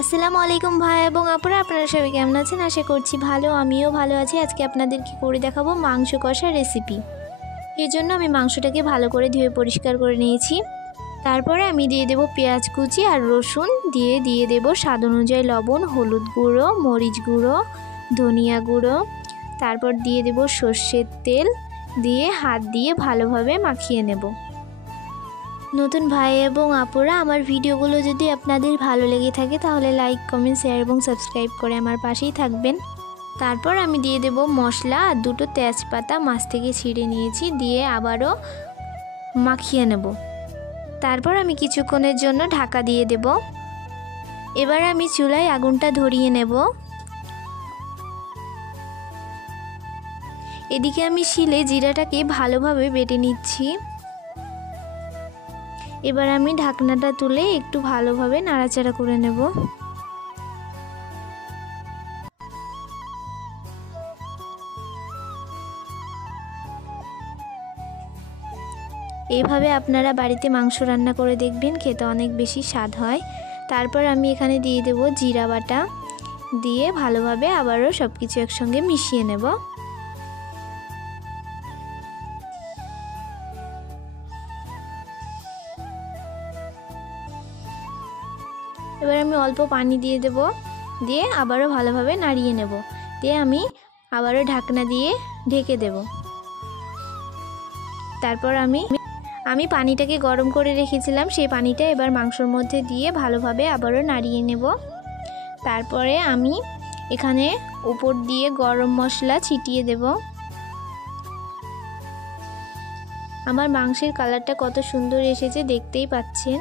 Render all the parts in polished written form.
আসসালামু আলাইকুম ভাই এবং আপুরা, আপনারা সবাই কেমন আছেন? আশা করছি ভালো। আমিও ভালো আছি। আজকে আপনাদেরকে করে দেখাবো মাংস কষা রেসিপি। এর জন্য আমি মাংসটাকে ভালো করে ধুয়ে পরিষ্কার করে নিয়েছি। তারপরে আমি দিয়ে দেব পেঁয়াজ কুচি আর রসুন, দিয়ে দেব স্বাদ অনুযায়ী লবণ, হলুদ গুঁড়ো, মরিচ গুঁড়ো, ধনিয়া গুঁড়ো। তারপর দিয়ে দেব সর্ষের তেল, দিয়ে হাত দিয়ে ভালোভাবে মাখিয়ে নেব। নতুন ভাই এবং আপুরা, আমার ভিডিওগুলো যদি আপনাদের ভালো লেগে থাকে তাহলে লাইক, কমেন্ট, শেয়ার এবং সাবস্ক্রাইব করে আমার পাশেই থাকবেন। তারপর আমি দিয়ে দেব মশলা আর দুটো তেজপাতা মাছ থেকে ছিঁড়ে নিয়েছি, দিয়ে আবারও মাখিয়ে নেব। তারপর আমি কিছুক্ষণের জন্য ঢাকা দিয়ে দেব। এবার আমি চুলায় আগুনটা ধরিয়ে নেব। এদিকে আমি শিলে জিরাটাকে ভালোভাবে বেটে নিচ্ছি। এবার আমি ঢাকনাটা তুলে একটু ভালোভাবে নাড়াচাড়া করে নেব। এইভাবে আপনারা বাড়িতে মাংস রান্না করে দেখবেন, খেতে অনেক বেশি স্বাদ হয়। তারপর আমি এখানে দিয়ে দেব জিরা বাটা, দিয়ে ভালোভাবে আবারও সব কিছু একসঙ্গে মিশিয়ে নেব। এবার আমি অল্প পানি দিয়ে দেব, দিয়ে আবারও ভালোভাবে নাড়িয়ে নেব। দিয়ে আমি আবারও ঢাকনা দিয়ে ঢেকে দেব। তারপর আমি পানিটাকে গরম করে রেখেছিলাম, সেই পানিটা এবার মাংসর মধ্যে দিয়ে ভালোভাবে আবারও নাড়িয়ে নেব। তারপরে আমি এখানে উপর দিয়ে গরম মশলা ছিটিয়ে দেব। আমার মাংসের কালারটা কত সুন্দর এসেছে দেখতেই পাচ্ছেন।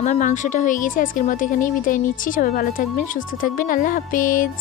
আমার মাংসটা হয়ে গেছে। আজকের মতো এখানেই বিদায় নিচ্ছি। সবাই ভালো থাকবেন, সুস্থ থাকবেন। আল্লাহ হাফেজ।